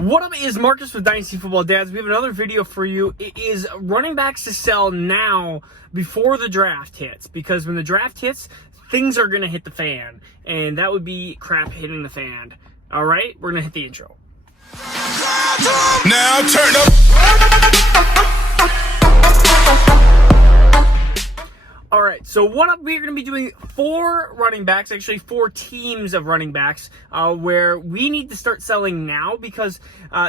What up, is Marcus with Dynasty Football Dads. We have another video for you. It is running backs to sell now before the draft hits, because when the draft hits, things are going to hit the fan, and that would be crap hitting the fan. All right, we're going to hit the intro. Now turn up. All right, so what up? We're going to be doing 4 running backs, actually 4 teams of running backs, where we need to start selling now because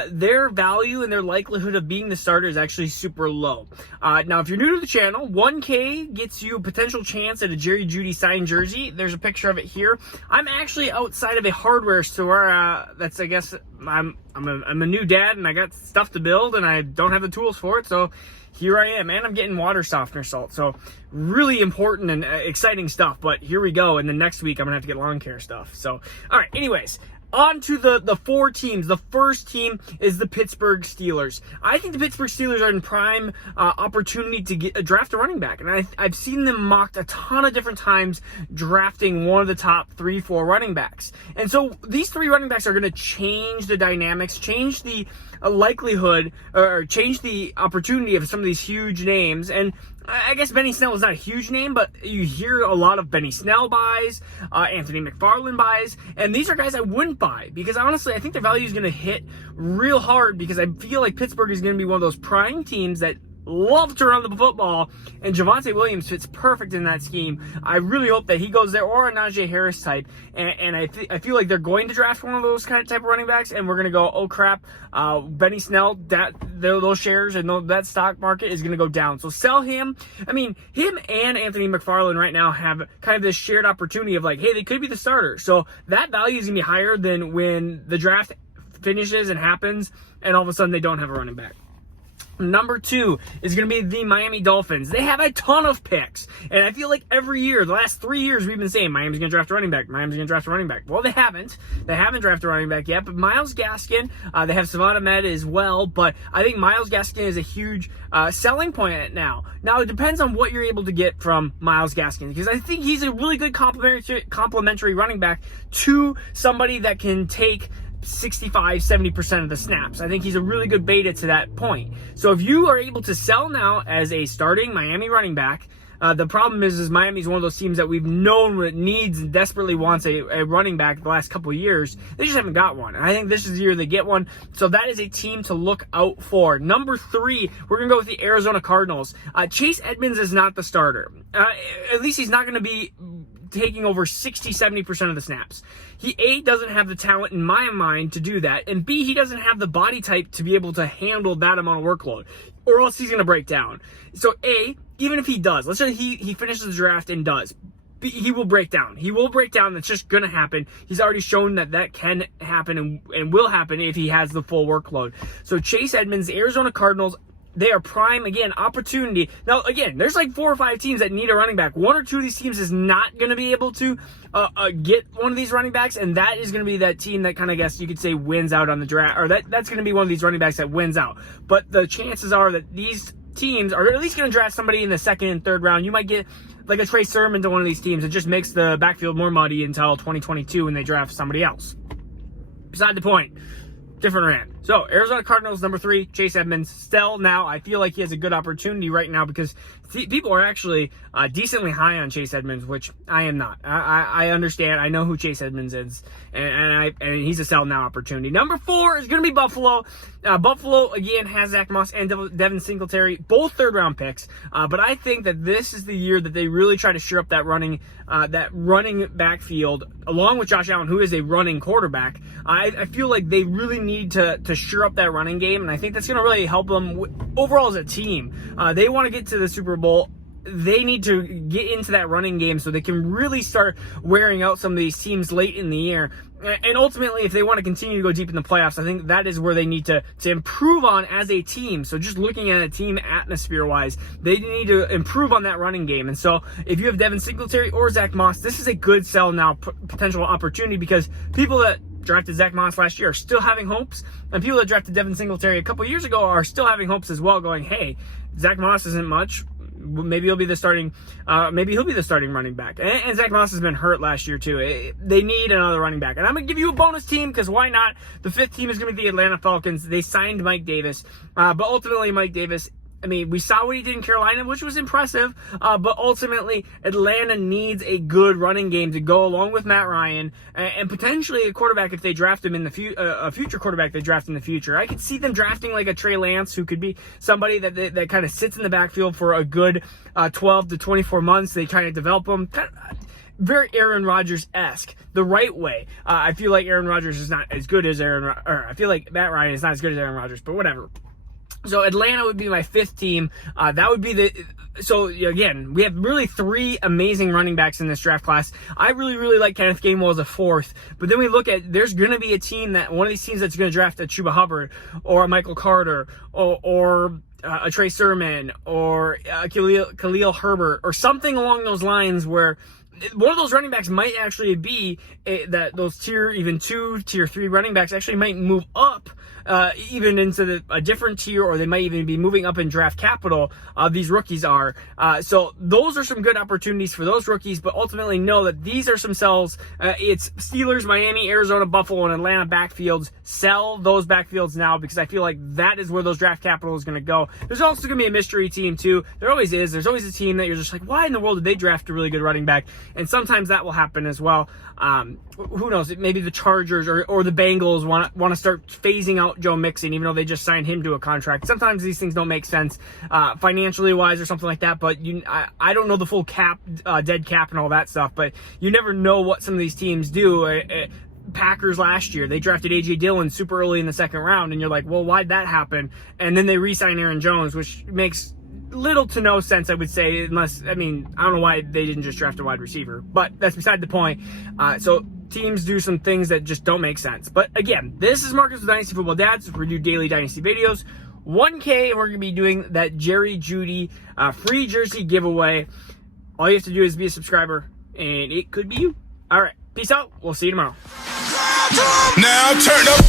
their value and their likelihood of being the starter is actually super low. Now, if you're new to the channel, 1K gets you a potential chance at a Jerry Jeudy signed jersey. There's a picture of it here. I'm actually outside of a hardware store. That's, I guess, I'm a new dad and I got stuff to build and I don't have the tools for it, so here I am, and I'm getting water softener salt. So really important and exciting stuff. But here we go. And then next week I'm gonna have to get lawn care stuff. So all right. Anyways, on to the 4 teams. The first team is the Pittsburgh Steelers. I think the Pittsburgh Steelers are in prime opportunity to draft a running back. And I've seen them mocked a ton of different times drafting one of the top 3-4 running backs. And so these 3 running backs are going to change the dynamics, change the likelihood, or change the opportunity of some of these huge names. And I guess Benny Snell is not a huge name, but you hear a lot of Benny Snell buys, Anthony McFarland buys, and these are guys I wouldn't buy because honestly, I think their value is going to hit real hard because I feel like Pittsburgh is going to be one of those prime teams that love to run the football, and Javonte Williams fits perfect in that scheme. I really hope that he goes there, or a Najee Harris type, and I feel like they're going to draft one of those type of running backs, and we're going to go, oh crap, Benny Snell, those shares and that stock market is going to go down. So sell him. I mean, him and Anthony McFarland right now have kind of this shared opportunity of like, hey, they could be the starter. So that value is going to be higher than when the draft finishes and happens, and all of a sudden they don't have a running back. Number 2 is going to be the Miami Dolphins. They have a ton of picks. And I feel like every year, the last 3 years, we've been saying Miami's going to draft a running back. Miami's going to draft a running back. Well, they haven't. They haven't drafted a running back yet. But Myles Gaskin, they have Savannah Ahmed as well. But I think Myles Gaskin is a huge selling point now. Now, it depends on what you're able to get from Myles Gaskin, because I think he's a really good complementary running back to somebody that can take 65-70% of the snaps. I think he's a really good beta to that point. So if you are able to sell now as a starting Miami running back, the problem is Miami's one of those teams that we've known that needs and desperately wants a running back the last couple of years. They just haven't got one. And I think this is the year they get one. So that is a team to look out for. Number 3, we're going to go with the Arizona Cardinals. Chase Edmonds is not the starter. At least he's not going to be taking over 60-70% of the snaps. He, A, doesn't have the talent in my mind to do that, and B, he doesn't have the body type to be able to handle that amount of workload, or else he's going to break down. So A, even if he does, let's say he finishes the draft and does, B, he will break down. He will break down. That's just going to happen. He's already shown that can happen and will happen if he has the full workload. So Chase Edmonds, Arizona Cardinals, they are prime, again, opportunity. Now, again, there's like 4 or 5 teams that need a running back. 1 or 2 of these teams is not going to be able to get one of these running backs, and that is going to be that team that kind of, guess you could say, wins out on the draft, or that's going to be one of these running backs that wins out. But the chances are that these teams are at least going to draft somebody in the 2nd and 3rd round. You might get like a Trey Sermon to one of these teams. It just makes the backfield more muddy until 2022 when they draft somebody else. Beside the point. Different rant. So, Arizona Cardinals, number 3, Chase Edmonds. Still now, I feel like he has a good opportunity right now because people are actually decently high on Chase Edmonds, which I am not. I understand. I know who Chase Edmonds is, and he's a sell now opportunity. Number 4 is going to be Buffalo. Buffalo, again, has Zach Moss and Devin Singletary, both 3rd-round picks. But I think that this is the year that they really try to shore up that running backfield, along with Josh Allen, who is a running quarterback. I feel like they really need to shore up that running game, and I think that's going to really help them overall as a team. They want to get to the Super Bowl. They need to get into that running game so they can really start wearing out some of these teams late in the year. And ultimately, if they want to continue to go deep in the playoffs, I think that is where they need to improve on as a team. So just looking at a team atmosphere-wise, they need to improve on that running game. And so if you have Devin Singletary or Zach Moss, this is a good sell now potential opportunity, because people that drafted Zach Moss last year are still having hopes, and people that drafted Devin Singletary a couple years ago are still having hopes as well, going, hey, Zach Moss isn't much. Maybe he'll be the starting running back. And Zach Moss has been hurt last year too. They need another running back. And I'm going to give you a bonus team because why not? The 5th team is going to be the Atlanta Falcons. They signed Mike Davis. But ultimately Mike Davis, I mean, we saw what he did in Carolina, which was impressive, but ultimately Atlanta needs a good running game to go along with Matt Ryan and potentially a quarterback if they draft him in the a future quarterback they draft in the future. I could see them drafting like a Trey Lance, who could be somebody that kind of sits in the backfield for a good 12 to 24 months. They try to develop him. Very Aaron Rodgers-esque, the right way. I feel like Aaron Rodgers is not as good as I feel like Matt Ryan is not as good as Aaron Rodgers, but whatever. So Atlanta would be my 5th team. That would be so again, we have really 3 amazing running backs in this draft class. I really like Kenneth Gainwell as a 4th, but then we look at, there's going to be a team one of these teams that's going to draft a Chuba Hubbard or a Michael Carter or a Trey Sermon or Khalil Herbert or something along those lines where one of those running backs might actually be that those tier 2, tier 3 running backs actually might move up even into a different tier, or they might even be moving up in draft capital. These rookies are. So those are some good opportunities for those rookies, but ultimately know that these are some sells. It's Steelers, Miami, Arizona, Buffalo, and Atlanta backfields. Sell those backfields now because I feel like that is where those draft capital is going to go. There's also going to be a mystery team too. There always is. There's always a team that you're just like, why in the world did they draft a really good running back? And sometimes that will happen as well. Who knows? Maybe the Chargers or the Bengals want to start phasing out Joe Mixon, even though they just signed him to a contract. Sometimes these things don't make sense financially wise or something like that. But I don't know the full cap, dead cap, and all that stuff. But you never know what some of these teams do. Packers last year, they drafted A.J. Dillon super early in the 2nd round, and you're like, well, why'd that happen? And then they re-sign Aaron Jones, which makes little to no sense, I would say, unless, I don't know why they didn't just draft a wide receiver, but that's beside the point. So teams do some things that just don't make sense. But again, this is Marcus with Dynasty Football Dads. We do daily Dynasty videos. 1K, and we're going to be doing that Jerry Jeudy free jersey giveaway. All you have to do is be a subscriber, and it could be you. All right, peace out. We'll see you tomorrow. Now turn up.